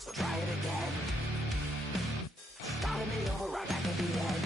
so try it again. Starting me over right back at the end.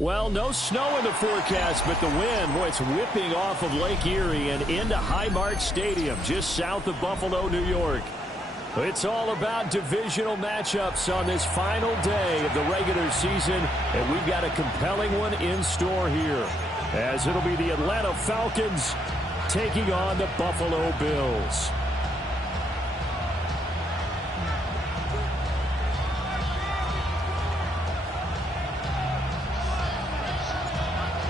Well, no snow in the forecast, but the wind, boy, it's whipping off of Lake Erie and into Highmark Stadium, just south of Buffalo, New York. It's all about divisional matchups on this final day of the regular season, and we've got a compelling one in store here, as it'll be the Atlanta Falcons taking on the Buffalo Bills.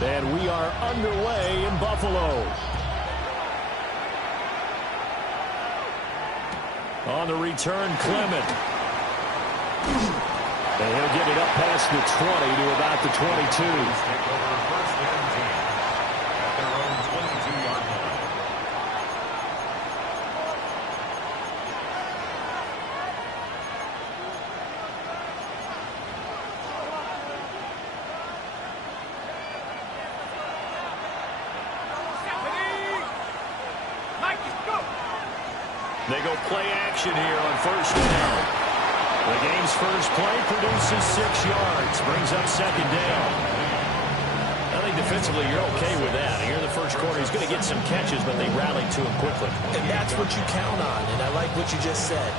And we are underway in Buffalo. On the return, Clement. And he'll get it up past the 20 to about the 22. They go play action here on first down. The game's first play produces 6 yards, brings up second down. I think defensively you're okay with that. Here in the first quarter, he's going to get some catches, but they rallied to him quickly. And that's what you count on, and I like what you just said.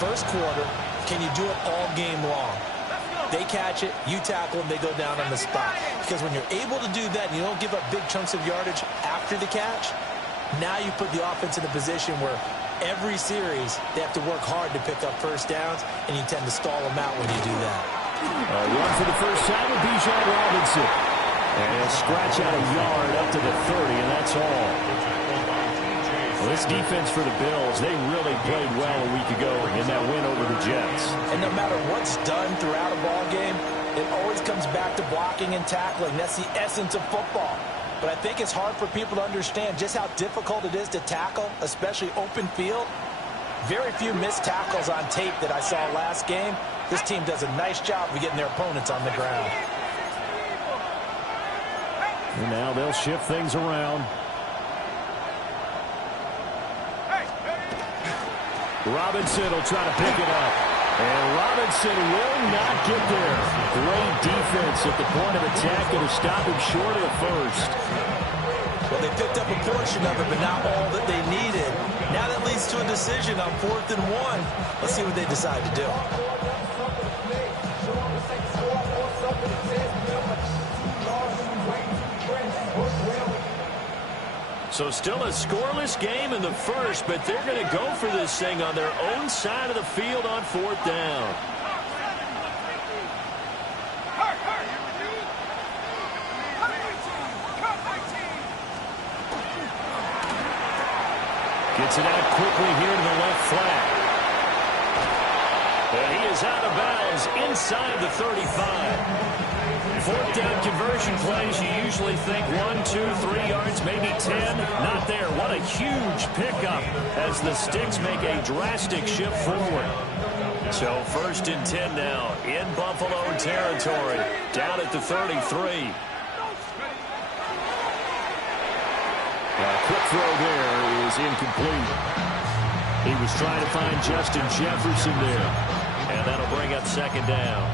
First quarter, can you do it all game long? They catch it, you tackle them, they go down on the spot. Because when you're able to do that and you don't give up big chunks of yardage after the catch, now you put the offense in a position where every series, they have to work hard to pick up first downs, and you tend to stall them out when you do that. A run for the first time with Bijan Robinson. And he'll scratch out a yard up to the 30, and that's all. Well, this defense for the Bills, they really played well a week ago in that win over the Jets. And no matter what's done throughout a ball game, it always comes back to blocking and tackling. That's the essence of football. But I think it's hard for people to understand just how difficult it is to tackle, especially open field. Very few missed tackles on tape that I saw last game. This team does a nice job of getting their opponents on the ground. And now they'll shift things around. Robinson will try to pick it up. And Robinson will not get there. Great defense at the point of attack to stop him short of the first. Well, they picked up a portion of it, but not all that they needed. Now that leads to a decision on 4th and 1. Let's see what they decide to do. So still a scoreless game in the first, but they're going to go for this thing on their own side of the field on 4th down. Gets it out quickly here to the left flat. And he is out of bounds inside the 35. 4th down conversion plays, you usually think 1, 2, 3 yards, maybe 10. Not there. What a huge pickup as the Sticks make a drastic shift forward. So 1st and 10 now in Buffalo territory, down at the 33. A quick throw there is incomplete. He was trying to find Justin Jefferson there. And that'll bring up second down.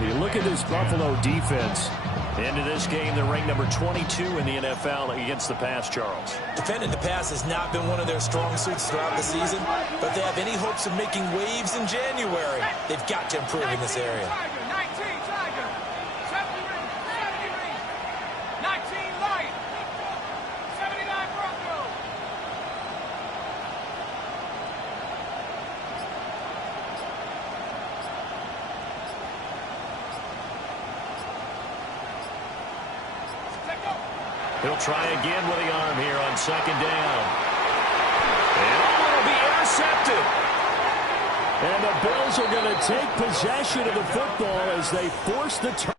You look at this Buffalo defense. Into this game, they're ranked number 22 in the NFL against the pass, Charles. Defending the pass has not been one of their strong suits throughout the season, but if they have any hopes of making waves in January, they've got to improve in this area. He'll try again with the arm here on second down. And it'll be intercepted. And the Bills are going to take possession of the football as they force the turn.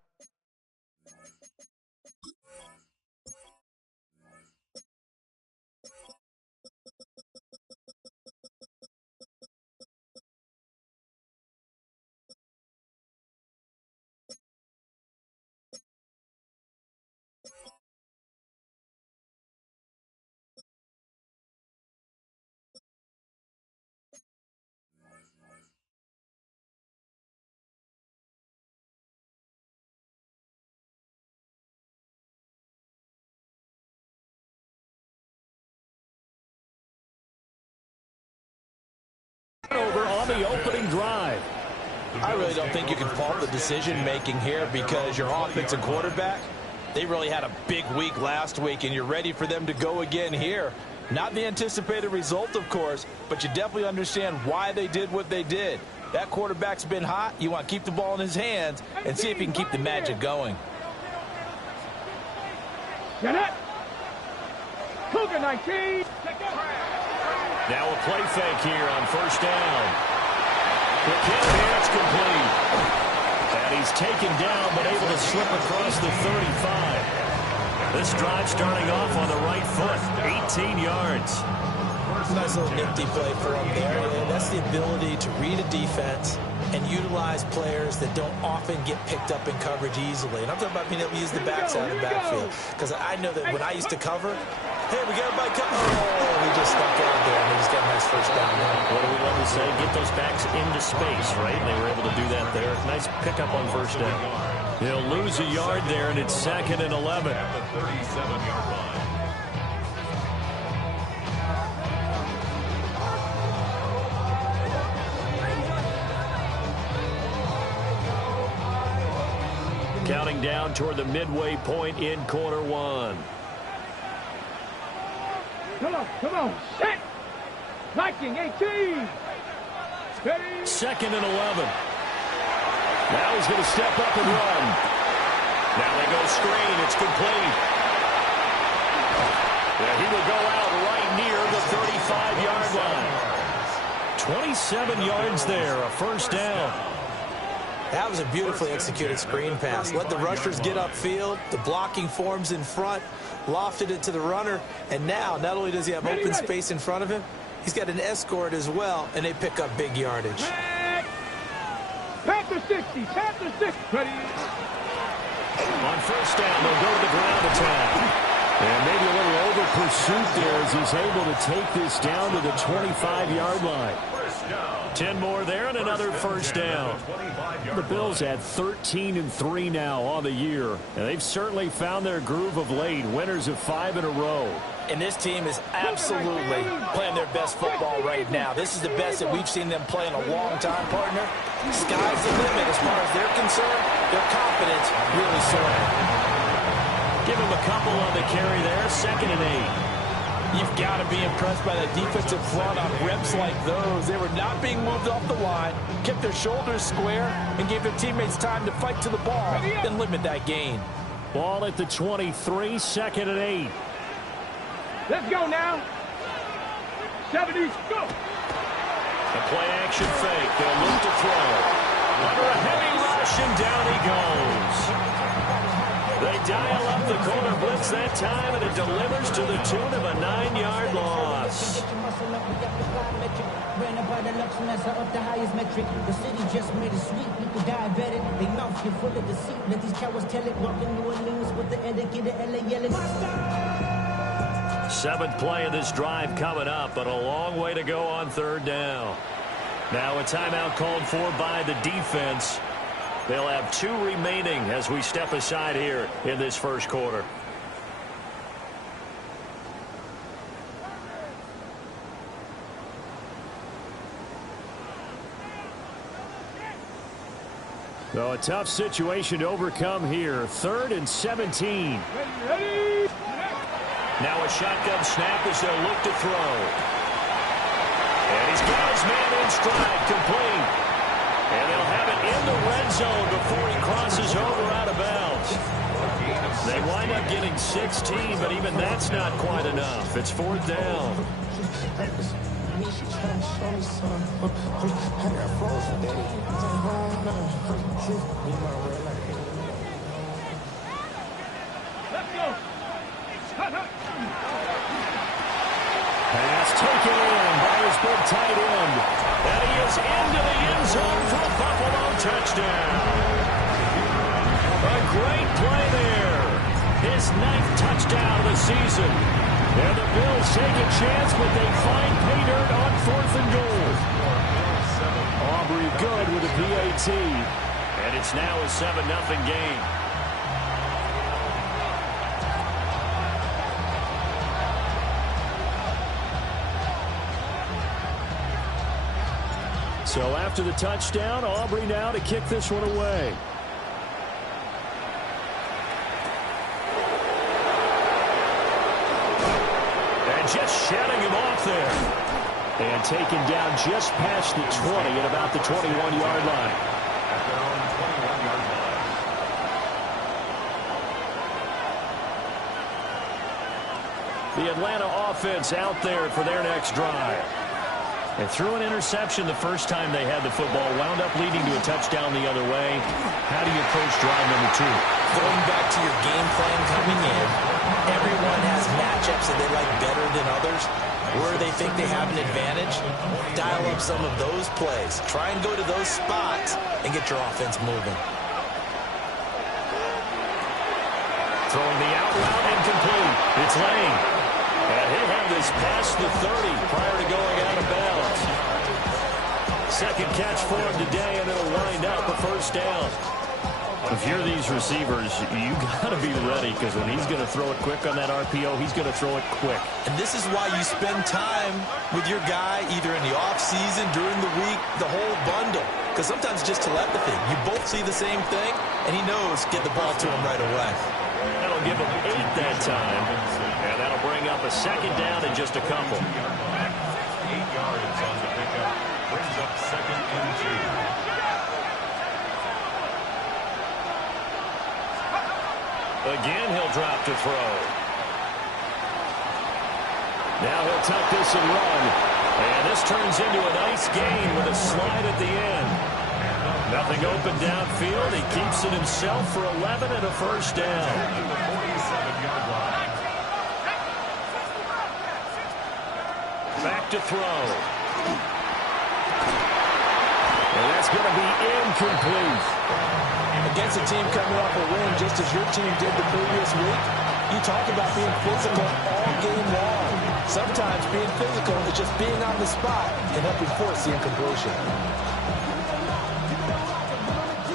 Over on the opening drive. I really don't think you can fault the decision-making here because your offensive quarterback, they really had a big week last week, and you're ready for them to go again here. Not the anticipated result, of course, but you definitely understand why they did what they did. That quarterback's been hot. You want to keep the ball in his hands and see if he can keep the magic going. Get it! Cougar 19! Now a play fake here on first down. The kick here, it's complete. And he's taken down but able to slip across the 35. This drive starting off on the right foot, 18 yards. Nice little nifty play for him there. And that's the ability to read a defense and utilize players that don't often get picked up in coverage easily. And I'm talking about being able to use the backside of the backfield. Because I know that when I used to cover, hey, we got everybody cover. Oh, we just stuck out there, and they just got a nice first down. What do we love to say? Get those backs into space, right? And they were able to do that there. Nice pickup on first down. He'll lose a yard there, and it's 2nd and 11. At the 37-yard line. Counting down toward the midway point in quarter one. Come on, set! Viking 18! Steady! 2nd and 11. Now he's going to step up and run. Now they go screen. It's complete. Yeah, he will go out right near the 35-yard line. 27 yards there, a first down. That was a beautifully executed screen pass. Let the rushers get upfield. The blocking forms in front. Lofted it to the runner. And now, not only does he have open space in front of him, he's got an escort as well, and they pick up big yardage. Panther 60, Panther 60. Ready. On first down, they'll go to the ground attack. And maybe a little over pursuit there as he's able to take this down to the 25-yard line. 10 more there and another first down. The Bills at 13-3 now on the year. And they've certainly found their groove of late. Winners of 5 in a row. And this team is absolutely playing their best football right now. This is the best that we've seen them play in a long time, partner. Sky's the limit as far as they're concerned. Their confidence really soaring. Give him a couple on the carry there. 2nd and 8. You've got to be impressed by the defensive front on reps like those. They were not being moved off the line, kept their shoulders square, and gave their teammates time to fight to the ball and limit that gain. Ball at the 23, 2nd and 8. Let's go now. 70s, go. A play action fake. They'll look to throw. Under a heavy rush, and down he goes. They dial up the corner blitz that time, and it delivers to the tune of a 9-yard loss. The city just made it sweet. People diabetic. They mouth you full of deceit. Let these cowards tell it. Walking New Orleans with the etiquette of LA yelling. 7th play of this drive coming up, but a long way to go on 3rd down. Now a timeout called for by the defense. They'll have 2 remaining as we step aside here in this first quarter. So a tough situation to overcome here. 3rd and 17. Ready. Now a shotgun snap as they'll look to throw. And he's got his man in stride, complete. And they'll have it in the red zone before he crosses over out of bounds. They wind up getting 16, but even that's not quite enough. It's 4th down. Let's go. Pass taken in by his big tight end. And he is into the end zone for a Buffalo touchdown. A great play there. His 9th touchdown of the season. And the Bills take a chance, but they find pay dirt on 4th and goal. Aubrey good with a PAT. And it's now a 7-0 game. So after the touchdown, Aubrey now to kick this one away. And just shutting him off there. And taken down just past the 20 at about the 21-yard line. At their own 21-yard line. The Atlanta offense out there for their next drive. They threw an interception the first time they had the football, wound up leading to a touchdown the other way. How do you approach drive number 2? Going back to your game plan coming in, everyone has matchups that they like better than others. Where they think they have an advantage, dial up some of those plays. Try and go to those spots and get your offense moving. Throwing the out route incomplete. It's Lane. And he'll have this past the 30 prior to going out of bounds. Second catch for him today, and it'll wind up a first down. If you're these receivers, you got to be ready, because when he's going to throw it quick on that RPO, he's going to throw it quick. And this is why you spend time with your guy either in the offseason, during the week, the whole bundle. Because sometimes it's just telepathy. You both see the same thing, and he knows get the ball to him right away. That'll give him 8 that time. And that'll bring up a second down in just a couple. 8 yards on the pickup. Brings up 2nd and 2. Again, he'll drop to throw. Now he'll tuck this and run. And this turns into a nice gain with a slide at the end. Nothing open downfield. He keeps it himself for 11 and a first down. The 47-yard line. Back to throw. And that's going to be incomplete. Against a team coming off a win just as your team did the previous week, you talk about being physical all game long. Sometimes being physical is just being on the spot and helping force the incompletion.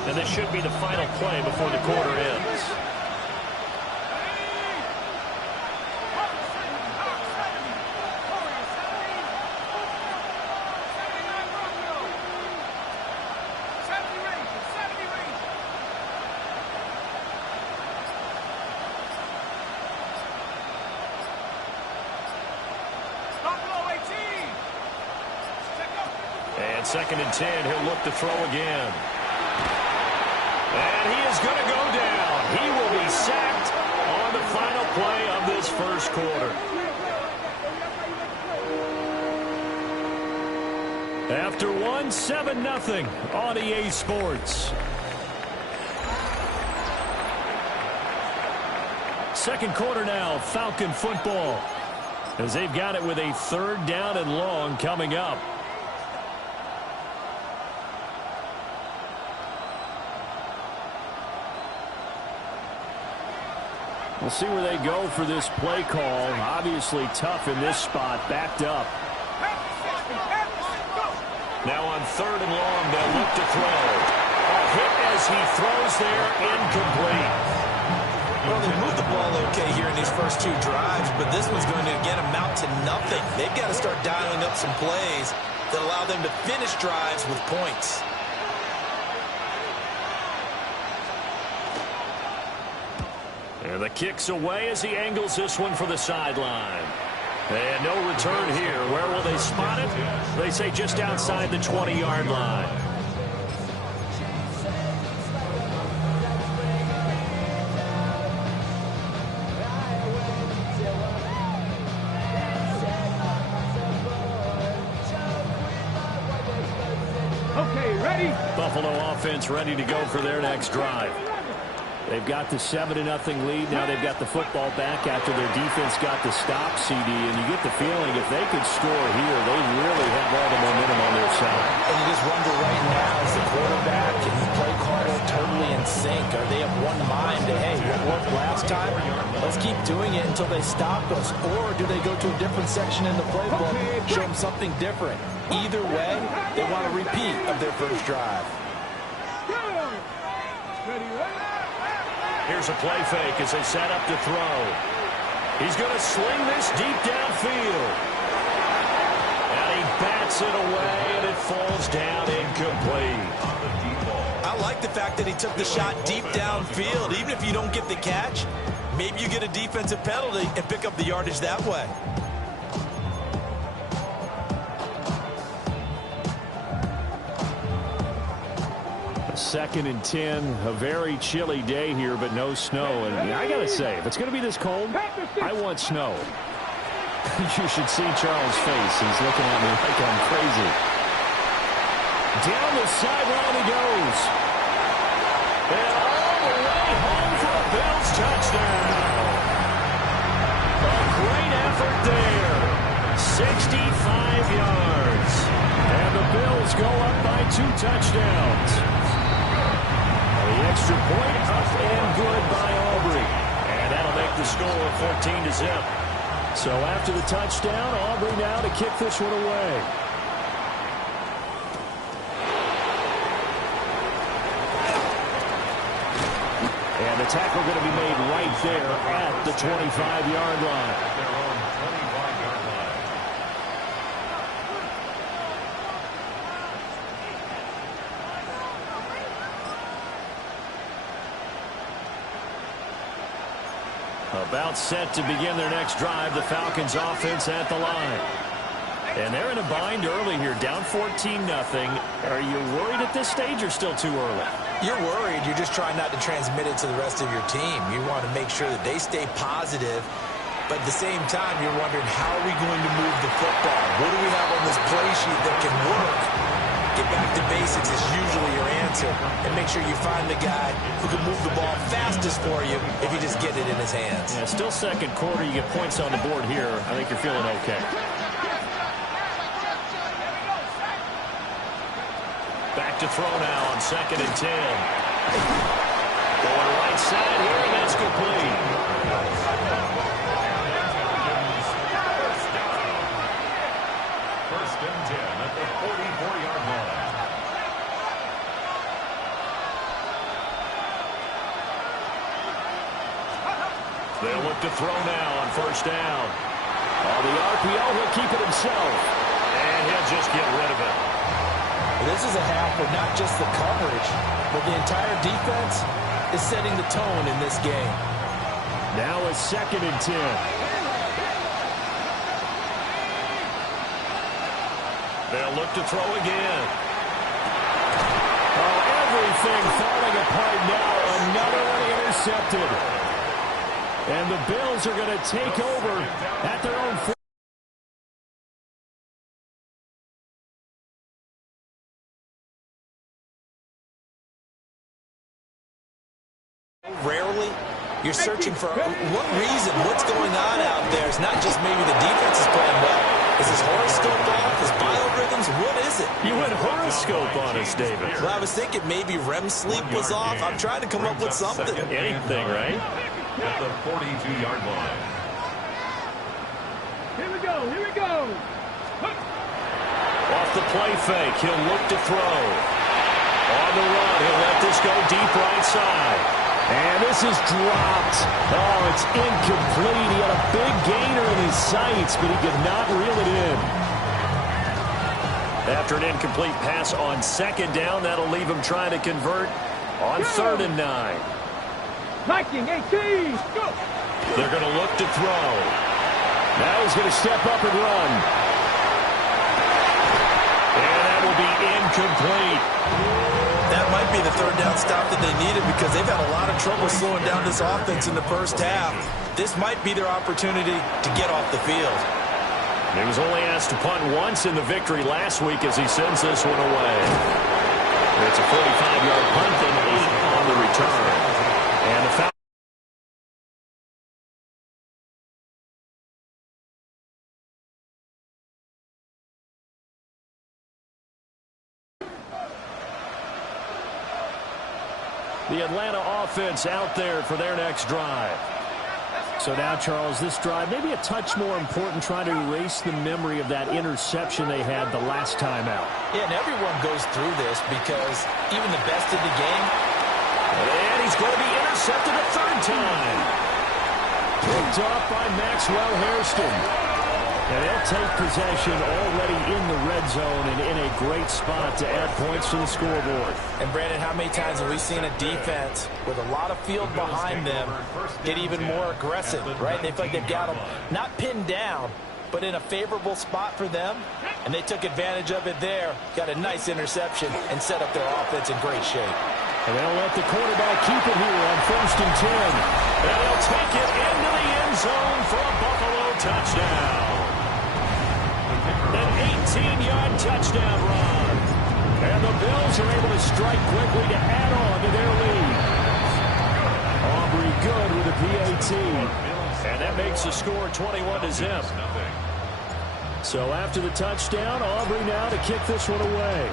And this should be the final play before the quarter ends. And 2nd and 10, he'll look to throw again. And he is going to go down. He will be sacked on the final play of this first quarter. After one, 7-0 on EA Sports. Second quarter now, Falcon football, as they've got it with a 3rd down and long coming up. We'll see where they go for this play call. Obviously tough in this spot, backed up. Now on 3rd and long, they'll look to throw. A hit as he throws there, incomplete. Well, they moved the ball okay here in these first 2 drives, but this one's going to, again, amount to nothing. They've got to start dialing up some plays that allow them to finish drives with points. And the kick's away as he angles this one for the sideline. And no return here. Where will they spot it? They say just outside the 20-yard line. Ready? Buffalo offense ready to go for their next drive. They've got the 7-0 lead. Now they've got the football back after their defense got the stop, CD. And you get the feeling if they could score here, they really have all the momentum on their side. And you just wonder right now, as the quarterback and the play caller totally in sync, are they of one mind that, hey, what worked last time? Let's keep doing it until they stop us. Or do they go to a different section in the playbook, show them something different? Either way, they want a repeat of their first drive. Here's a play fake as they set up to throw. He's going to sling this deep downfield. And he bats it away, and it falls down incomplete. I like the fact that he took the shot deep downfield. Even if you don't get the catch, maybe you get a defensive penalty and pick up the yardage that way. 2nd and 10, a very chilly day here, but no snow. And I got to say, if it's going to be this cold, I want snow. You should see Charles' face. He's looking at me like I'm crazy. Down the sideline he goes. And all the way home for a Bills touchdown. A great effort there. 65 yards. And the Bills go up by 2 touchdowns. The extra point up and good by Aubrey. And that'll make the score 14-0. So after the touchdown, Aubrey now to kick this one away. And the tackle going to be made right there at the 25-yard line. About set to begin their next drive, the Falcons offense at the line. And they're in a bind early here, down 14-0. Are you worried at this stage or still too early? You're worried. You're just trying not to transmit it to the rest of your team. You want to make sure that they stay positive. But at the same time, you're wondering, how are we going to move the football? What do we have on this play sheet that can work? Get back to basics is usually your answer. And make sure you find the guy who can move the ball fastest for you if you just get it in his hands. Yeah, still second quarter. You get points on the board here. I think you're feeling okay. Back to throw now on 2nd and 10. Going right side here, and that's complete. First and 10 at the 44-yard line. They'll look to throw now on 1st down. On the RPO, he'll keep it himself. And he'll just get rid of it. This is a half where not just the coverage, but the entire defense is setting the tone in this game. Now it's 2nd and 10. They'll look to throw again. Oh, everything falling apart now. Another one intercepted. And the Bills are going to take over at their own 4. Rarely, you're searching for what reason, what's going on out there. It's not just maybe the defense is playing well. Is his horoscope off? His biorhythms? What is it? You went horoscope on us, David. Well, I was thinking maybe REM sleep was off. I'm trying to come up with something. Anything, right? At the 42-yard line. Here we go. Here we go. Off the play fake, he'll look to throw. On the run, he'll let this go deep right side. And this is dropped. Oh, it's incomplete. He had a big gainer in his sights, but he could not reel it in. After an incomplete pass on 2nd down, that'll leave him trying to convert on 3rd and 9. Viking 18. Go. They're going to look to throw. Now he's going to step up and run. And that will be incomplete. That might be the 3rd down stop that they needed because they've had a lot of trouble slowing down this offense in the first half. This might be their opportunity to get off the field. He was only asked to punt once in the victory last week as he sends this one away. It's a 45-yard punt and 8 on the return. And the foul. The Atlanta offense out there for their next drive. So now, Charles, this drive maybe a touch more important, trying to erase the memory of that interception they had the last time out. Yeah, and everyone goes through this because even the best in the game. And he's going to be intercepted a third time. Picked off by Maxwell Hairston. And they'll take possession already in the red zone and in a great spot to add points to the scoreboard. And, Brandon, how many times have we seen a defense with a lot of field behind them get even more aggressive, right? They feel like they've got them not pinned down, but in a favorable spot for them, and they took advantage of it there, got a nice interception, and set up their offense in great shape. And they'll let the quarterback keep it here on 1st and 10. And they'll take it into the end zone for a Buffalo touchdown. An 18-yard touchdown run. And the Bills are able to strike quickly to add on to their lead. Aubrey good with a PAT. And that makes the score 21-0. So after the touchdown, Aubrey now to kick this one away.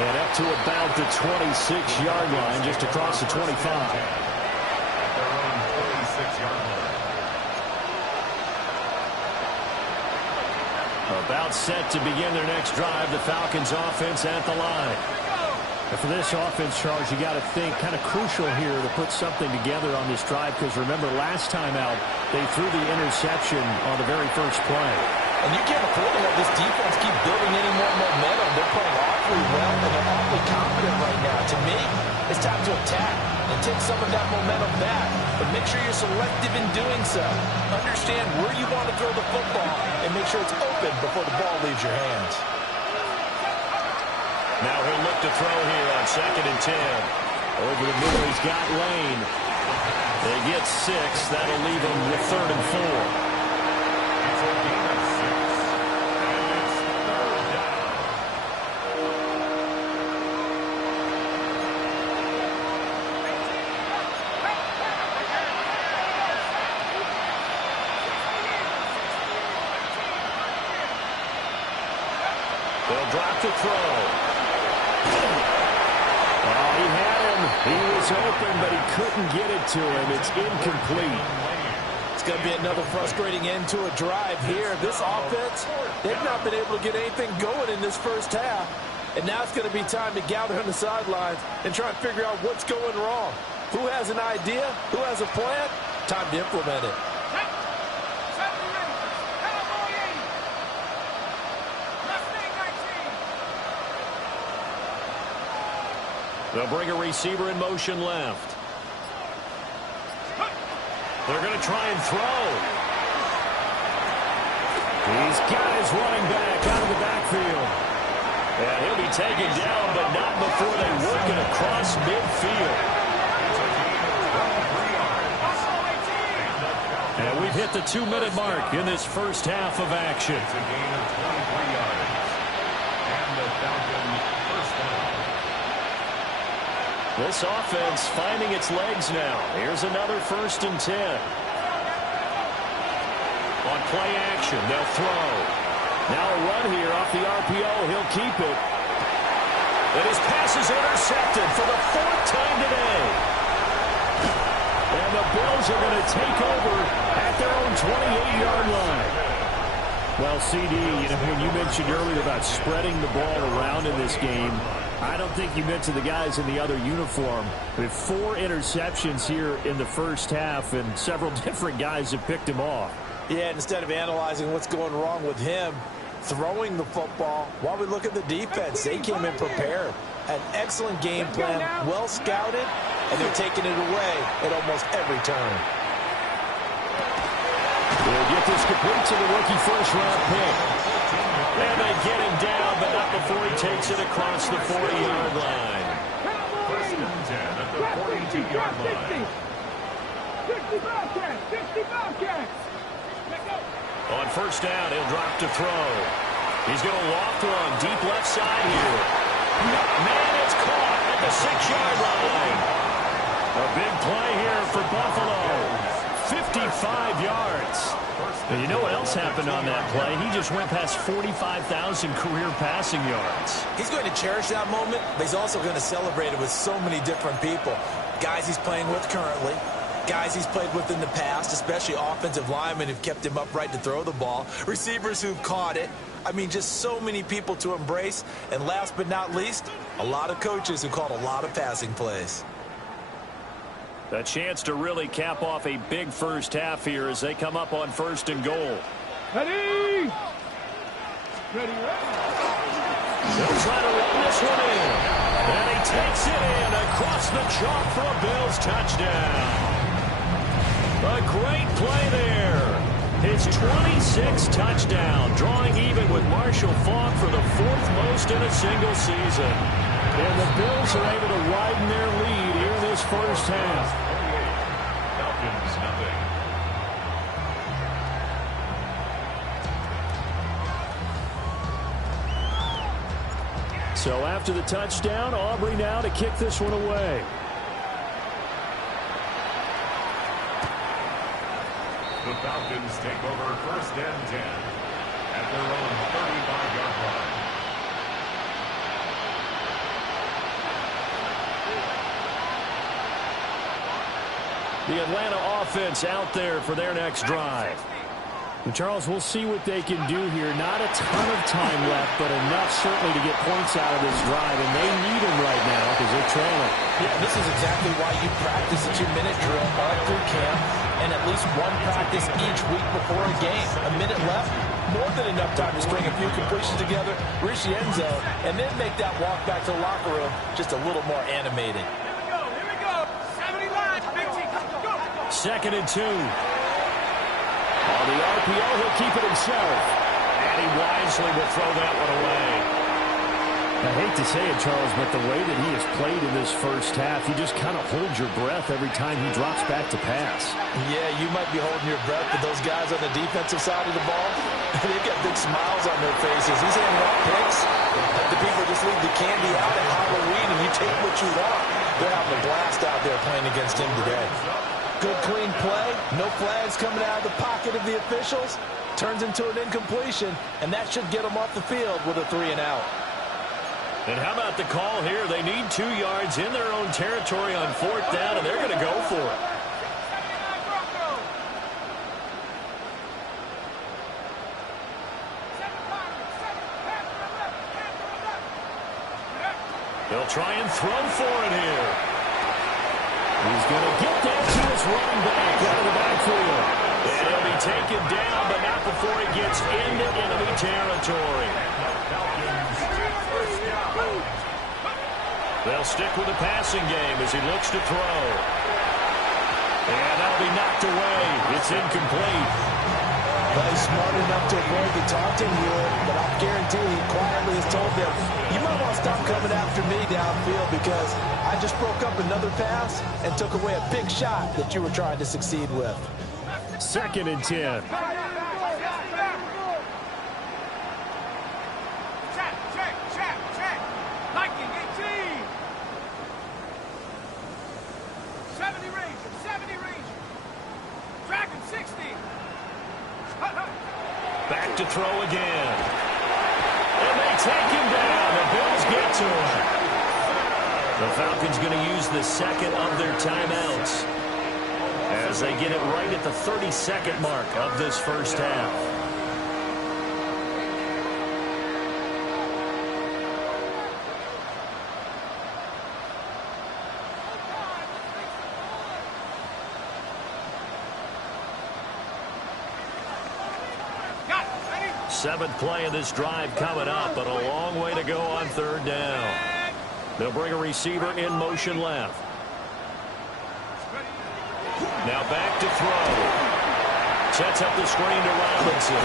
And up to about the 26-yard line, just across the 25. Their own 26-yard line. About set to begin their next drive, the Falcons offense at the line. And for this offense, Charles, you got to think kind of crucial here to put something together on this drive, because remember last time out, they threw the interception on the very first play. And you can't afford to let this defense keep building any more momentum. They're playing awfully well, and they're awfully confident right now. To me, it's time to attack and take some of that momentum back. But make sure you're selective in doing so. Understand where you want to throw the football and make sure it's open before the ball leaves your hands. Now he'll look to throw here on 2nd and 10. Over the middle, he's got Lane. They get 6. That'll leave him with 3rd and 4. They'll drop the throw. Oh, he had him. He was open, but he couldn't get it to him. It's incomplete. It's going to be another frustrating end to a drive here. This offense, they've not been able to get anything going in this first half. And now it's going to be time to gather on the sidelines and try and figure out what's going wrong. Who has an idea? Who has a plan? Time to implement it. They'll bring a receiver in motion left. They're going to try and throw. He's got his running back out of the backfield. And he'll be taken down, but not before they work it across midfield. And we've hit the 2-minute mark in this first half of action. It's a gain of 23 yards. And the Falcons first down. This offense finding its legs now. Here's another 1st and 10. On play action, they'll throw. Now a run here off the RPO. He'll keep it. And his pass is intercepted for the 4th time today. And the Bills are going to take over at their own 28-yard line. Well, CD, when you mentioned earlier about spreading the ball around in this game, I don't think you meant to the guys in the other uniform. We have 4 interceptions here in the first half, and several different guys have picked him off. Yeah, and instead of analyzing what's going wrong with him, throwing the football, while we look at the defense, they came in prepared. An excellent game plan, well scouted, and they're taking it away at almost every turn. They'll get this complete to the rookie first-round pick. And they get him down, but not before he takes it across the 40-yard line. 1st and 10 at the 42-yard line. 60 Bobcats! 60 Bobcats! On first down, he'll drop to throw. He's going to loft one deep left side here. Man, it's caught at the 6-yard line. A big play here for Buffalo. 55 yards. And you know what else happened on that play? He just went past 45,000 career passing yards. He's going to cherish that moment, but he's also going to celebrate it with so many different people. Guys he's playing with currently, guys he's played with in the past, especially offensive linemen who've kept him upright to throw the ball, receivers who've caught it. I mean, just so many people to embrace. And last but not least, a lot of coaches who called a lot of passing plays. A chance to really cap off a big first half here as they come up on first and goal. Ready! Ready, They'll try to run this one in. And he takes it in across the chalk for a Bills touchdown. A great play there. His 26th touchdown, drawing even with Marshall Faulk for the 4th most in a single season. And the Bills are able to widen their lead here in this first half. Falcons, nothing. So after the touchdown, Aubrey now to kick this one away. The Falcons take over first and 10 at their own 35-yard line. The Atlanta offense out there for their next drive. And Charles, we'll see what they can do here. Not a ton of time left, but enough certainly to get points out of this drive, and they need them right now because they're trailing. Yeah, this is exactly why you practice a 2-minute drill all through camp and at least one practice each week before a game. A minute left, more than enough time to string a few completions together, reach the end zone, and then make that walk back to the locker room just a little more animated. Here we go. 70 lines, big team. Go. 2nd and 2. On the RPO, he'll keep it himself. And he wisely will throw that one away. I hate to say it, Charles, but the way that he has played in this first half, you just kind of hold your breath every time he drops back to pass. Yeah, you might be holding your breath, but those guys on the defensive side of the ball, they've got big smiles on their faces. He's handing out picks. The people just leave the candy out at Halloween, and you take what you want. They're having a blast out there playing against him today. Good, clean play. No flags coming out of the pocket of the officials. Turns into an incompletion, and that should get them off the field with a 3-and-out. And how about the call here? They need 2 yards in their own territory on 4th down, and they're going to go for it. They'll try and throw for it here. He's going to get that to his running back out of the backfield. And he'll be taken down, but not before he gets into enemy territory. They'll stick with the passing game as he looks to throw. And that'll be knocked away. It's incomplete. Well, he's smart enough to avoid the taunting rule, but I guarantee he quietly has told them, you might want to stop coming after me downfield because I just broke up another pass and took away a big shot that you were trying to succeed with. 2nd and 10. Check. Liking 18. 70 range. Dragon 60. Back to throw again. And they take him down. The Bills get to him. The Falcons going to use the 2nd of their timeouts as they get it right at the 32nd mark of this first half. Seventh play of this drive coming up, but a long way to go on 3rd down. They'll bring a receiver in motion left. Now back to throw. Sets up the screen to Robinson.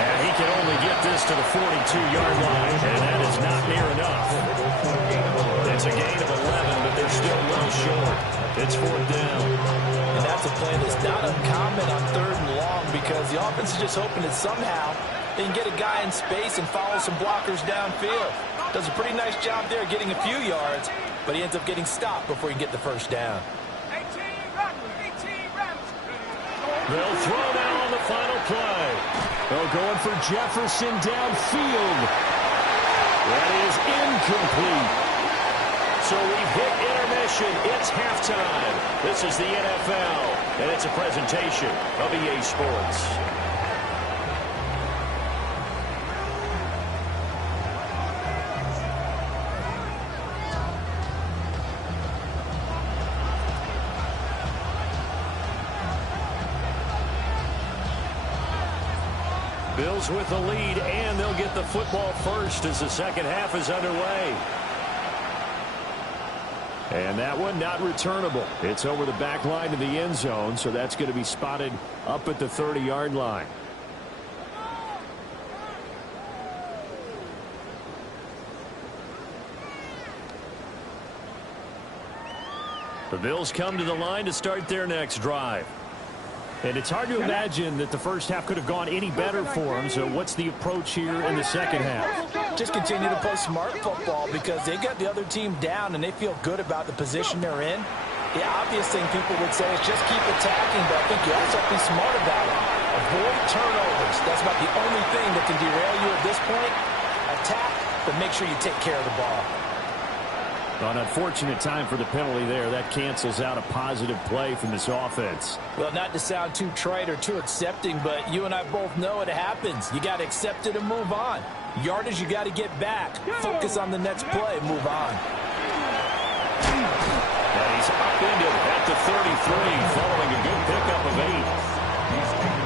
And he can only get this to the 42-yard line, and that is not near enough. It's a gain of 11, but they're still well short. It's 4th down. And that's a play that's not uncommon on 3rd and long because the offense is just hoping that somehow they can get a guy in space and follow some blockers downfield. Does a pretty nice job there getting a few yards, but he ends up getting stopped before he can get the first down. They'll throw now on the final play. They're going for Jefferson downfield. That is incomplete. So we've hit intermission. It's halftime. This is the NFL, and it's a presentation of EA Sports. Bills with the lead, and they'll get the football first as the second half is underway. And that one not returnable. It's over the back line to the end zone, so that's going to be spotted up at the 30-yard line. The Bills come to the line to start their next drive. And it's hard to imagine that the first half could have gone any better for them. So what's the approach here in the second half? Just continue to play smart football because they got the other team down and they feel good about the position they're in. The obvious thing people would say is just keep attacking, but I think you also have to be smart about it. Avoid turnovers. That's about the only thing that can derail you at this point. Attack, but make sure you take care of the ball. An unfortunate time for the penalty there. That cancels out a positive play from this offense. Well, not to sound too trite or too accepting, but you and I both know it happens. You got to accept it and move on. Yardage, you got to get back. Focus on the next play. Move on. And he's upended at the 33 following a good pickup of 8.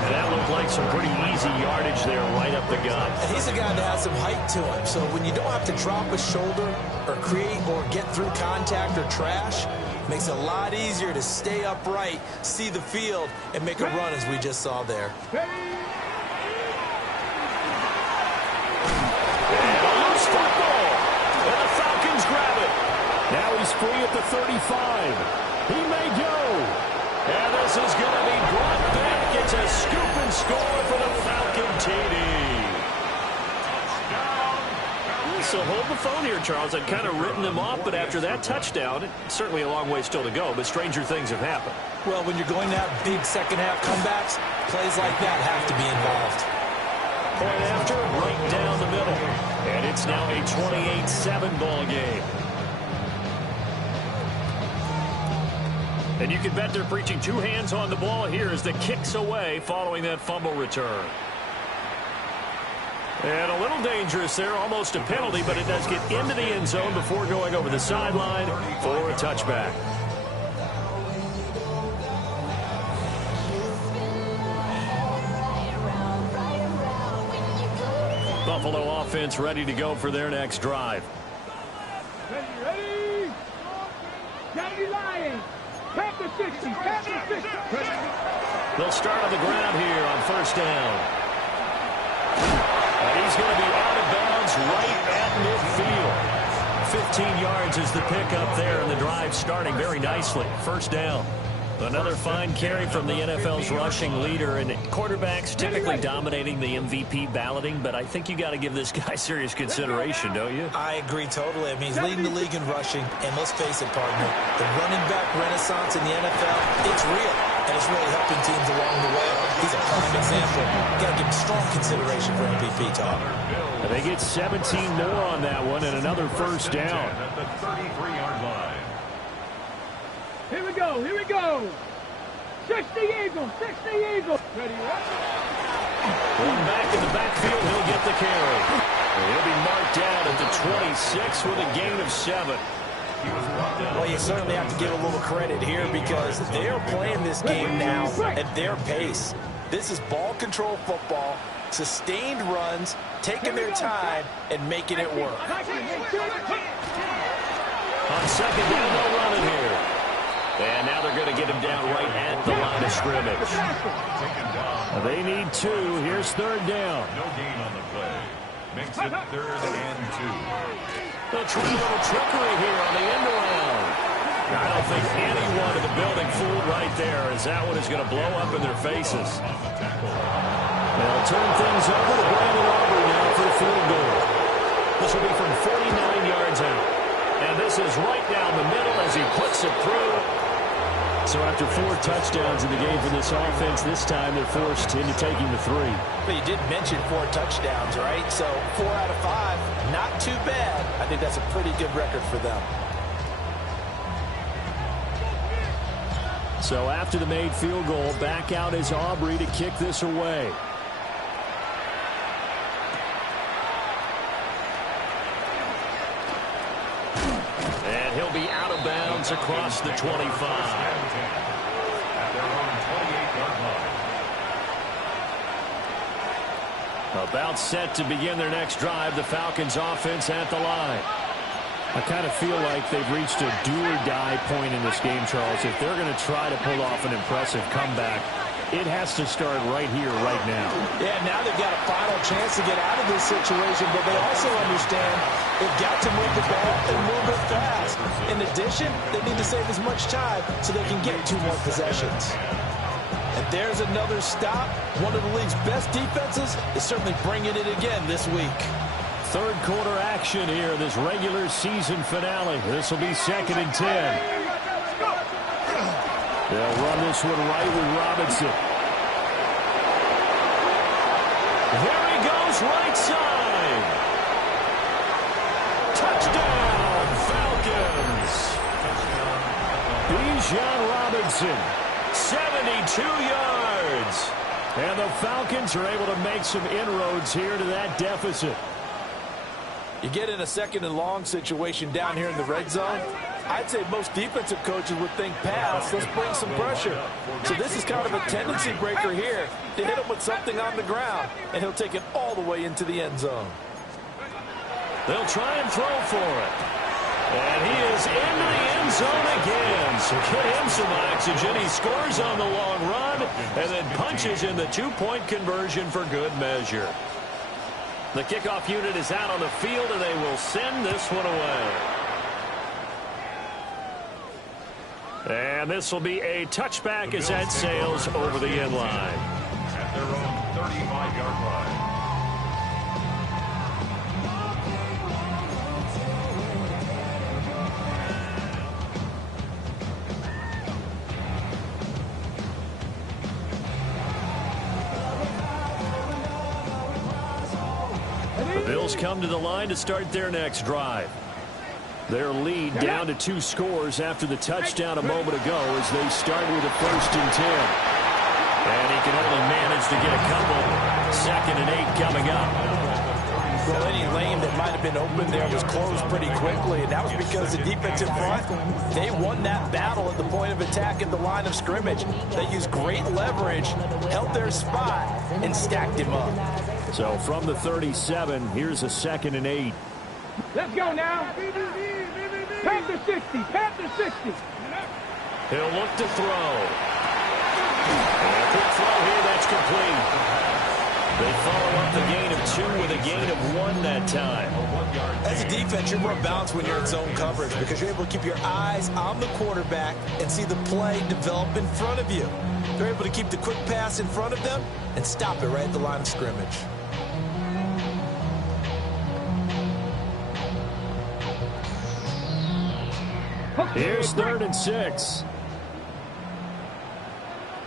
And that looked like some pretty easy yardage there right up the gut. And he's a guy that has some height to him. So when you don't have to drop a shoulder or create or get through contact or trash, makes it a lot easier to stay upright, see the field, and make a run as we just saw there. And a loose football. And the Falcons grab it. Now he's free at the 35. He may go. And this is going to be brought back. It's a scoop and score for the Falcon TD. So hold the phone here, Charles. I'd kind of written them off, but after that touchdown, it's certainly a long way still to go, but stranger things have happened. Well, when you're going to have big second-half comebacks, plays like that have to be involved. Point after, right down the middle. And it's now a 28-7 ball game. And you can bet they're preaching two hands on the ball here as the kick's away following that fumble return. And a little dangerous there, almost a penalty, but it does get into the end zone before going over the sideline for a touchback. Buffalo offense ready to go for their next drive. Ready? County Lions. Tap the 60. Tap the 60. They'll start on the ground here on first down. And he's going to be out of bounds right at midfield. 15 yards is the pickup there, and the drive starting very nicely. First down. Another fine carry from the NFL's rushing leader, and quarterbacks typically dominating the MVP balloting, but I think you got to give this guy serious consideration, don't you? I agree totally. I mean, he's leading the league in rushing, and let's face it, partner, the running back renaissance in the NFL, it's real, and it's really helping teams along the way. He's a prime example. Got to give him strong consideration for MVP talk. They get 17 more on that one, and another first down. At the 33-yard line. Here we go. Here we go. 60 Eagles. 60 Eagles. Ready? Going back in the backfield, he'll get the carry. And he'll be marked down at the 26 with a gain of 7. Well, you certainly have to give a little credit here because they're playing this game now at their pace. This is ball control football, sustained runs, taking their time, and making it work. On second down, they'll run it here. And now they're going to get him down right at the line of scrimmage. They need 2. Here's third down. No gain on the play. Makes it 3rd and 2. They'll try a little trickery here on the end around. I don't think anyone in the building fooled right right there, as that one is going to blow up in their faces. They'll turn things over to Brandon Aubrey now for the field goal. This will be from 49 yards out. And this is right down the middle as he puts it through. So after 4 touchdowns in the game for this offense, this time they're forced into taking the 3. But you did mention 4 touchdowns, right? So 4 out of 5, not too bad. I think that's a pretty good record for them. So after the made field goal, back out is Aubrey to kick this away. And he'll be out of bounds across the 25. At their own 28-yard line. About set to begin their next drive, the Falcons offense at the line. I kind of feel like they've reached a do-or-die point in this game, Charles. If they're going to try to pull off an impressive comeback, it has to start right here, right now. Yeah, now they've got a final chance to get out of this situation, but they also understand they've got to move the ball and move it fast. In addition, they need to save as much time so they can get 2 more possessions. And there's another stop. One of the league's best defenses is certainly bringing it again this week. Third quarter action here, this regular season finale. This will be 2nd and 10. They'll run this one right with Robinson. There he goes, right side. Touchdown, Falcons. Bijan Robinson, 72 yards. And the Falcons are able to make some inroads here to that deficit. You get in a 2nd and long situation down here in the red zone, I'd say most defensive coaches would think pass, let's bring some pressure. So this is kind of a tendency breaker here to hit him with something on the ground, and he'll take it all the way into the end zone. They'll try and throw for it. And he is into the end zone again. So get him some oxygen. He scores on the long run and then punches in the 2-point conversion for good measure. The kickoff unit is out on the field, and they will send this one away. And this will be a touchback as that sails over the end line. At their own 35-yard line. The Bills come to the line to start their next drive. Their lead down to 2 scores after the touchdown a moment ago as they start with a 1st and 10. And he can only manage to get a couple. 2nd and 8 coming up. Well, any lane that might have been open there was closed pretty quickly, and that was because the defense in front, they won that battle at the point of attack at the line of scrimmage. They used great leverage, held their spot, and stacked him up. So from the 37, here's a 2nd and 8. Let's go now. Panther 60. Panther 60. He'll look to throw. And a quick throw here, that's complete. They follow up the gain of 2 with a gain of 1 that time. As a defense, you're more balanced when you're in zone coverage because you're able to keep your eyes on the quarterback and see the play develop in front of you. They're able to keep the quick pass in front of them and stop it right at the line of scrimmage. Here's 3rd and 6.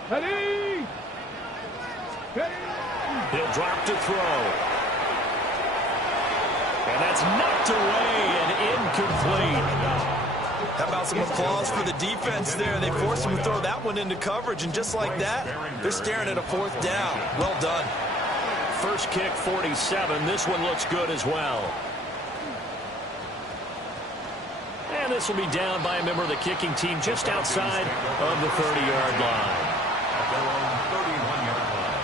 Ready. He'll drop to throw. And that's knocked away and incomplete. How about some applause for the defense there? They forced him to throw that one into coverage, and just like that, they're staring at a 4th down. Well done. First kick, 47. This one looks good as well. And this will be down by a member of the kicking team just outside of the 30-yard line. At their own 31-yard line.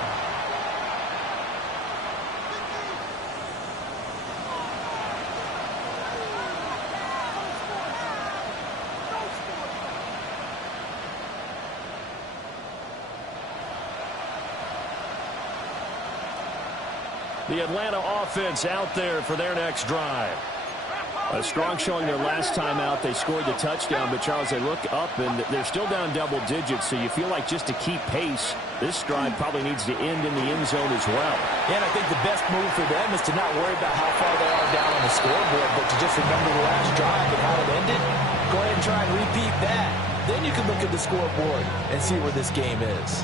The Atlanta offense out there for their next drive. A strong showing their last time out. They scored the touchdown, but, Charles, they look up, and they're still down double digits, so you feel like just to keep pace, this drive probably needs to end in the end zone as well. Yeah, and I think the best move for them is to not worry about how far they are down on the scoreboard, but to just remember the last drive and how it ended. Go ahead and try and repeat that. Then you can look at the scoreboard and see where this game is.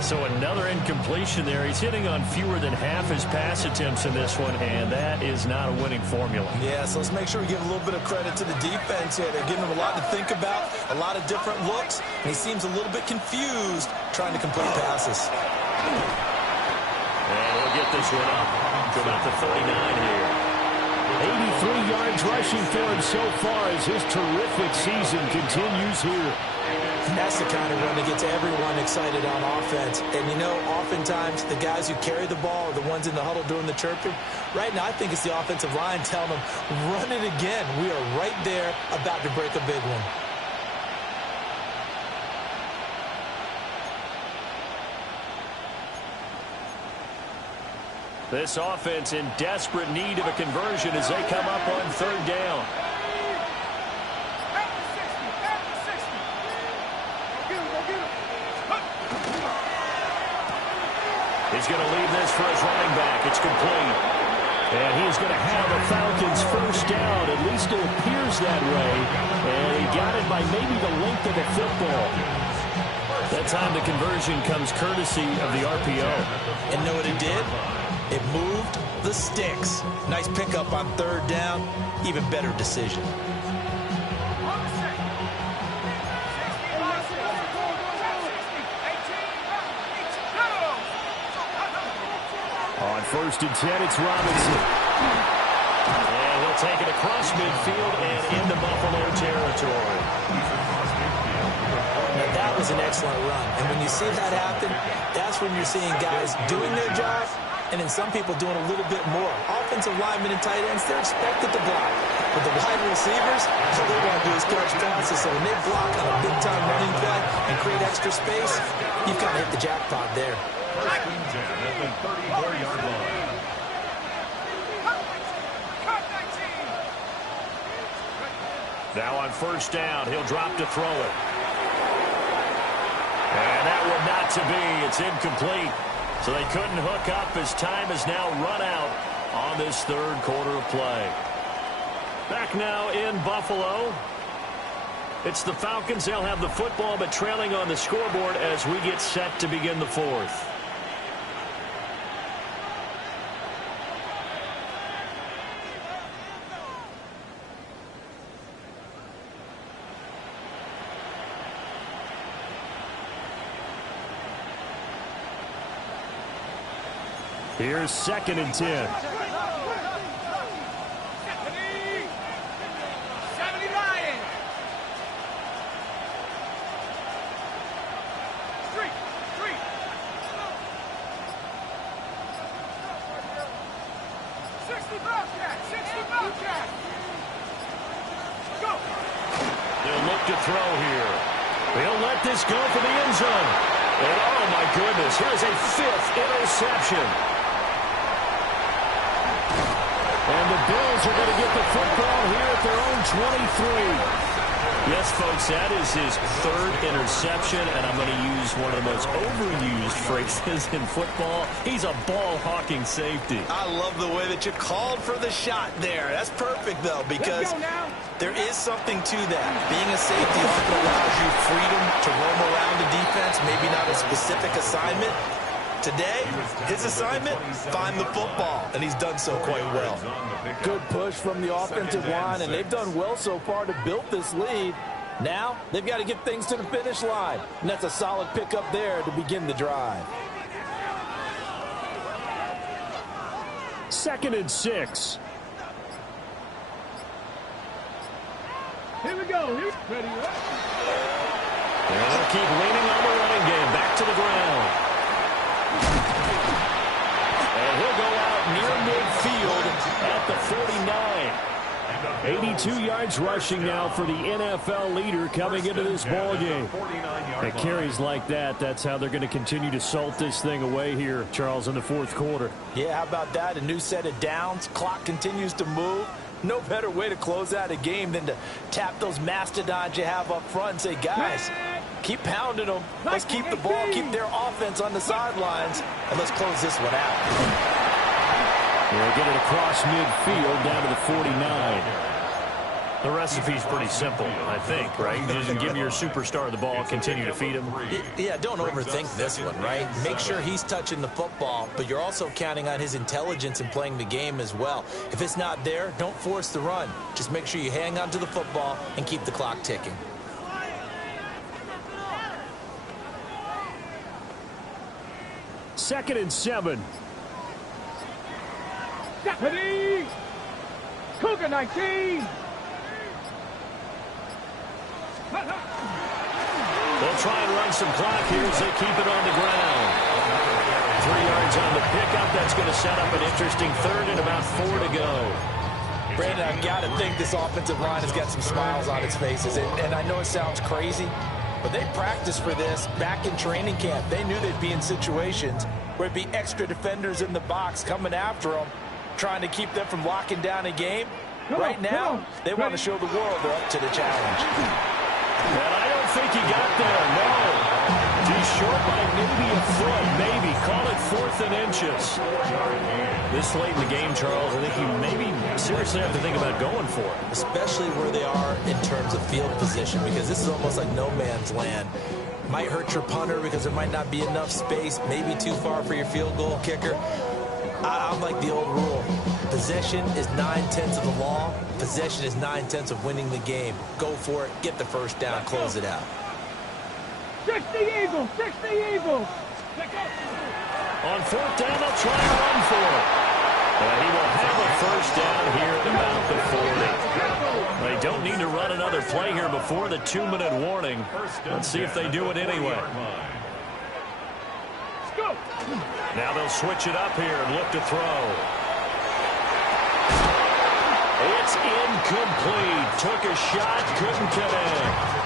So another incompletion there. He's hitting on fewer than half his pass attempts in this one, and that is not a winning formula. Yeah, so let's make sure we give a little bit of credit to the defense here. They're giving him a lot to think about, a lot of different looks, and he seems a little bit confused trying to complete passes. And we'll get this one up to about the 39 here. 83 yards rushing for him so far as his terrific season continues here. That's the kind of run that gets everyone excited on offense. And, you know, oftentimes the guys who carry the ball are the ones in the huddle doing the chirping. Right now, I think it's the offensive line telling them, run it again. We are right there about to break a big one. This offense in desperate need of a conversion as they come up on third down. He's going to leave this for his running back. It's complete. And he's going to have the Falcons first down. At least it appears that way. And he got it by maybe the length of the football. That time the conversion comes courtesy of the RPO. And know what it did? It moved the sticks. Nice pickup on third down. Even better decision. On first and 10, it's Robinson. And he'll take it across midfield and into Buffalo territory. Now that was an excellent run. And when you see that happen, that's when you're seeing guys doing their job and then some people doing a little bit more. Offensive linemen and tight ends, they're expected to block. But the wide receivers, all they want to do is catch passes. So when they block on a big-time running play and create extra space, you've kind of hit the jackpot there. First and 10 at the 34-yard line. Now on first down, he'll drop to throw it. And that one not to be. It's incomplete. So they couldn't hook up as time has now run out on this third quarter of play. Back now in Buffalo. It's the Falcons. They'll have the football, but trailing on the scoreboard as we get set to begin the fourth. Here's second and 10. They'll look to throw here. They'll let this go for the end zone. And oh my goodness, here's a fifth interception. And the Bills are going to get the football here at their own 23. Yes, folks, that is his third interception, and I'm going to use one of the most overused phrases in football. He's a ball-hawking safety. I love the way that you called for the shot there. That's perfect, though, because there is something to that. Being a safety often allows you freedom to roam around the defense, maybe not a specific assignment. Today, his assignment, find the football, and he's done so quite well. Good push from the offensive line, and they've done well so far to build this lead. Now, they've got to get things to the finish line, and that's a solid pickup there to begin the drive. Second and 6. Here we go. Ready up. And they'll keep leaning on the running game. Back to the ground. And he'll go out near midfield at the 49. 82 yards rushing now for the NFL leader coming into this ball game. At carries like that, that's how they're going to continue to salt this thing away here, Charles, in the fourth quarter. Yeah, how about that? A new set of downs. Clock continues to move. No better way to close out a game than to tap those mastodons you have up front and say, guys, keep pounding them. Let's keep the ball, keep their offense on the sidelines, and let's close this one out. They'll get it across midfield down to the 49. The recipe's pretty simple, I think, right? Just give your superstar the ball, continue to feed him. Yeah, don't overthink this one, right? Make sure he's touching the football, but you're also counting on his intelligence in playing the game as well. If it's not there, don't force the run. Just make sure you hang on to the football and keep the clock ticking. Second and 7. Deputy! Cougar 19! They'll try and run some clock here as they keep it on the ground. 3 yards on the pickup. That's going to set up an interesting third and about 4 to go. Brandon, I've got to think this offensive line has got some smiles on its faces. And I know it sounds crazy, but they practiced for this back in training camp. They knew they'd be in situations where it'd be extra defenders in the box coming after them, trying to keep them from locking down a game. Right now, they want to show the world they're up to the challenge. And I don't think he got there, no. He's short by maybe a foot, maybe. Call it 4th and inches. This late in the game, Charles, I think you maybe seriously have to think about going for it. Especially where they are in terms of field position, because this is almost like no man's land. Might hurt your punter because there might not be enough space, maybe too far for your field goal kicker. I'm like the old rule. Possession is 9/10 of the law. Possession is 9/10 of winning the game. Go for it. Get the first down. Close it out. 60 Eagles! 60 Eagles! On 4th down, they'll try and run for it. He will have a first down here at about the 40. They don't need to run another play here before the 2-minute warning. Let's see if they do it anyway. Now they'll switch it up here and look to throw. It's incomplete. Took a shot, couldn't connect.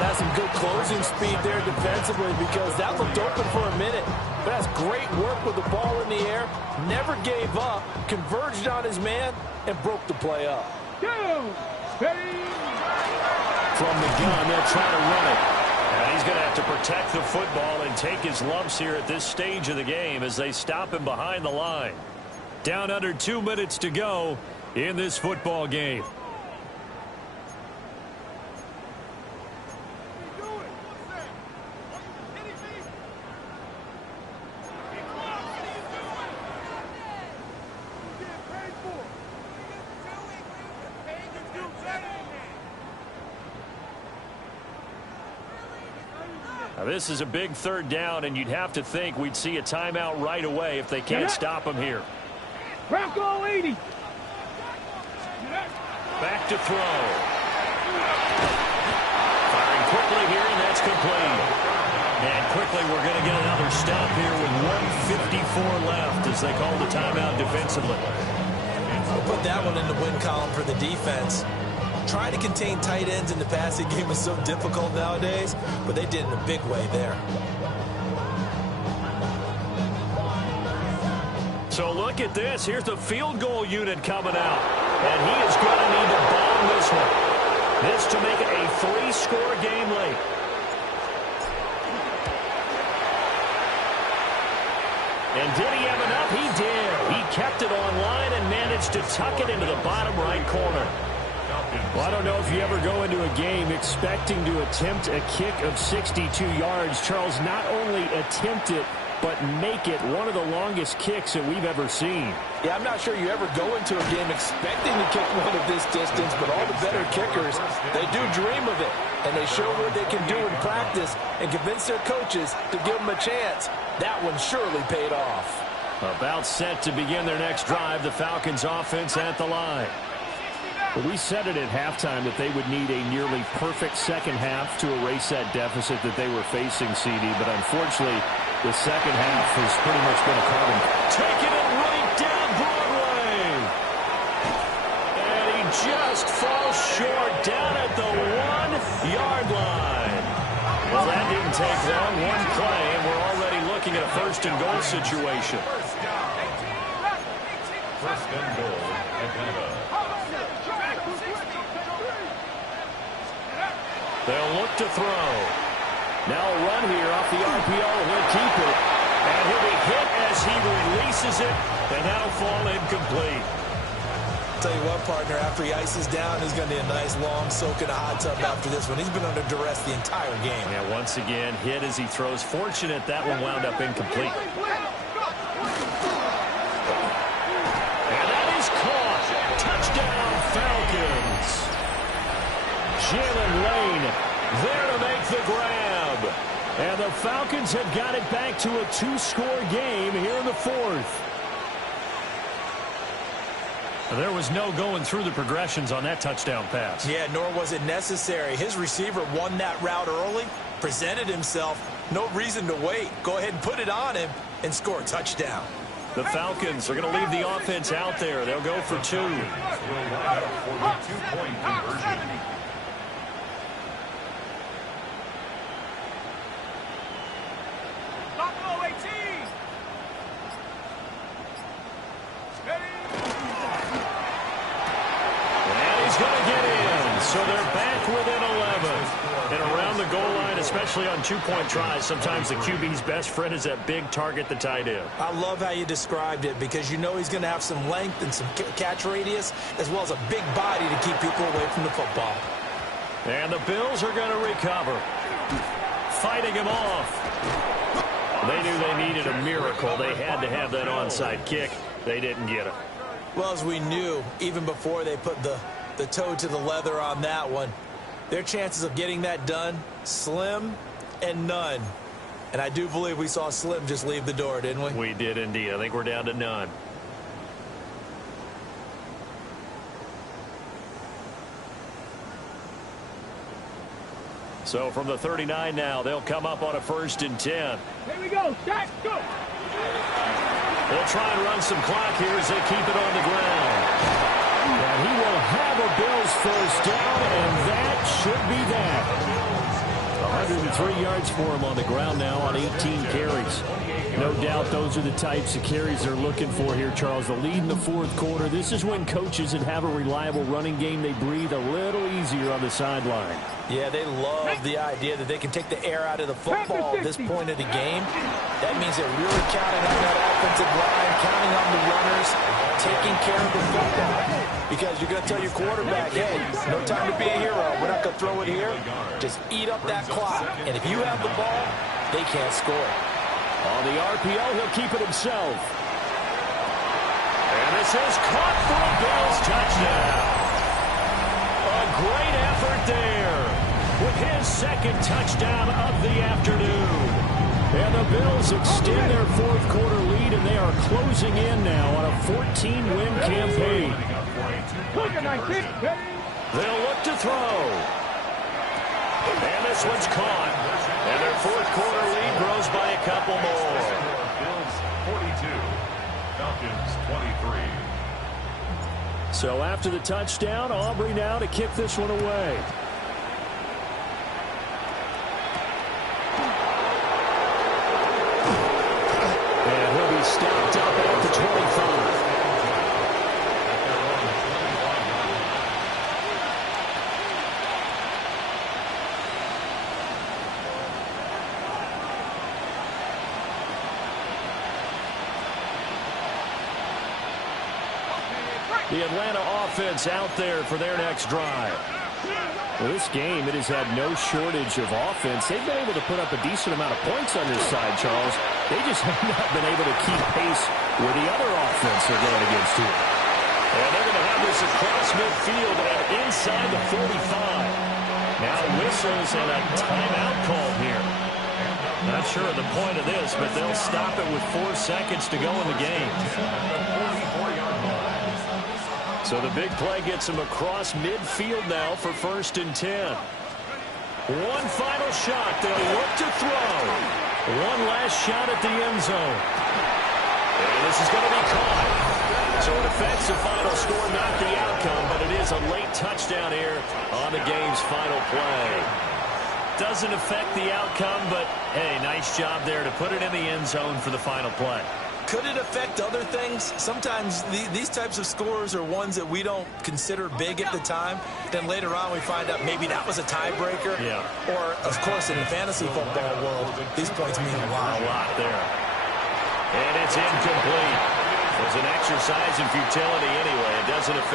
That's some good closing speed there defensively, because that looked open for a minute. But that's great work with the ball in the air. Never gave up, converged on his man, and broke the play up. Down! Ready! From the gun, they'll try to run it. And he's going to have to protect the football and take his lumps here at this stage of the game as they stop him behind the line. Down under 2 minutes to go in this football game. Now, this is a big 3rd down, and you'd have to think we'd see a timeout right away if they can't stop him here. Bronco 80. Back to throw. Firing quickly here, and that's complete. And quickly we're going to get another stop here with 1:54 left as they call the timeout defensively. We'll put that one in the win column for the defense. Trying to contain tight ends in the passing game is so difficult nowadays, but they did it in a big way there. So look at this. Here's the field goal unit coming out. And he is going to need to bomb this one. This to make it a 3-score game late. And did he have enough? He did. He kept it on line and managed to tuck it into the bottom right corner. Well, I don't know if you ever go into a game expecting to attempt a kick of 62 yards. Charles, not only attempt it, but make it one of the longest kicks that we've ever seen. Yeah, I'm not sure you ever go into a game expecting to kick one of this distance, but all the better kickers, they do dream of it, and they show what they can do in practice and convince their coaches to give them a chance. That one surely paid off. About set to begin their next drive, the Falcons offense at the line. Well, we said it at halftime that they would need a nearly perfect second half to erase that deficit that they were facing, CD, but unfortunately, the second half has pretty much been a carbon. Taking it right down Broadway. And he just falls short down at the 1-yard line. Well, that didn't take long. One play, and we're already looking at a 1st and goal situation. first and goal, Atlanta. They'll look to throw. Now a run here off the RPO. He'll keep it. And he'll be hit as he releases it. And that'll fall incomplete. Tell you what, partner, after he ices down, he's going to need a nice long soak in a hot tub after this one. He's been under duress the entire game. Yeah, once again, hit as he throws. Fortunate that one wound up incomplete. And that is caught. Touchdown, Falcons. Jalen Lane there to make the grab. And the Falcons have got it back to a 2-score game here in the fourth. There was no going through the progressions on that touchdown pass. Yeah, nor was it necessary. His receiver won that route early, presented himself. No reason to wait. Go ahead and put it on him and score a touchdown. The Falcons are going to leave the offense out there. They'll go for 2. Will line up for the 2-point conversion. So they're back within 11. And around the goal line, especially on 2-point tries, sometimes the QB's best friend is that big target, the tight end. I love how you described it because you know he's going to have some length and some catch radius as well as a big body to keep people away from the football. And the Bills are going to recover. Fighting him off. They knew they needed a miracle. They had to have that onside kick. They didn't get it. Well, as we knew, even before they put the toe to the leather on that one, their chances of getting that done, slim and none. And I do believe we saw Slim just leave the door, didn't we? We did indeed. I think we're down to none. So from the 39 now, they'll come up on a 1st and 10. Here we go, Shaq, go! They'll try and run some clock here as they keep it on the ground. And he will have a Bills first down, and that should be that. 103 yards for him on the ground now on 18 carries. No doubt those are the types of carries they're looking for here, Charles. The lead in the fourth quarter. This is when coaches that have a reliable running game, they breathe a little easier on the sideline. Yeah, they love the idea that they can take the air out of the football at this point of the game. That means they're really counting on that offensive line, counting on the runners, taking care of the football. Because you're going to tell your quarterback, hey, no time to be a hero. We're not going to throw it here. Just eat up that clock. And if you have the ball, they can't score. On the RPO, he'll keep it himself. And this is caught for a Bills touchdown. A great effort there with his second touchdown of the afternoon. And the Bills extend their fourth quarter lead, and they are closing in now on a 14-win campaign. They'll look to throw. And this one's caught. And their fourth quarter lead grows by a couple more. Bills 42, Falcons 23. So after the touchdown, Aubrey now to kick this one away. And he'll be stopped up at the 25. The Atlanta offense out there for their next drive. Well, this game, it has had no shortage of offense. They've been able to put up a decent amount of points on this side, Charles. They just have not been able to keep pace with the other offense they're going against here. And they're going to have this across midfield and inside the 45. Now whistles and a timeout call here. Not sure of the point of this, but they'll stop it with 4 seconds to go in the game. So the big play gets him across midfield now for 1st and 10. One final shot. They'll look to throw. One last shot at the end zone. And this is going to be caught. So it affects the final score, not the outcome, but it is a late touchdown here on the game's final play. Doesn't affect the outcome, but, hey, nice job there to put it in the end zone for the final play. Could it affect other things? Sometimes these types of scores are ones that we don't consider big at the time. Then later on we find out maybe that was a tiebreaker. Yeah. Or, of course, in the fantasy football world, these points mean a lot. A lot there. And it's incomplete. It was an exercise in futility anyway. It doesn't affect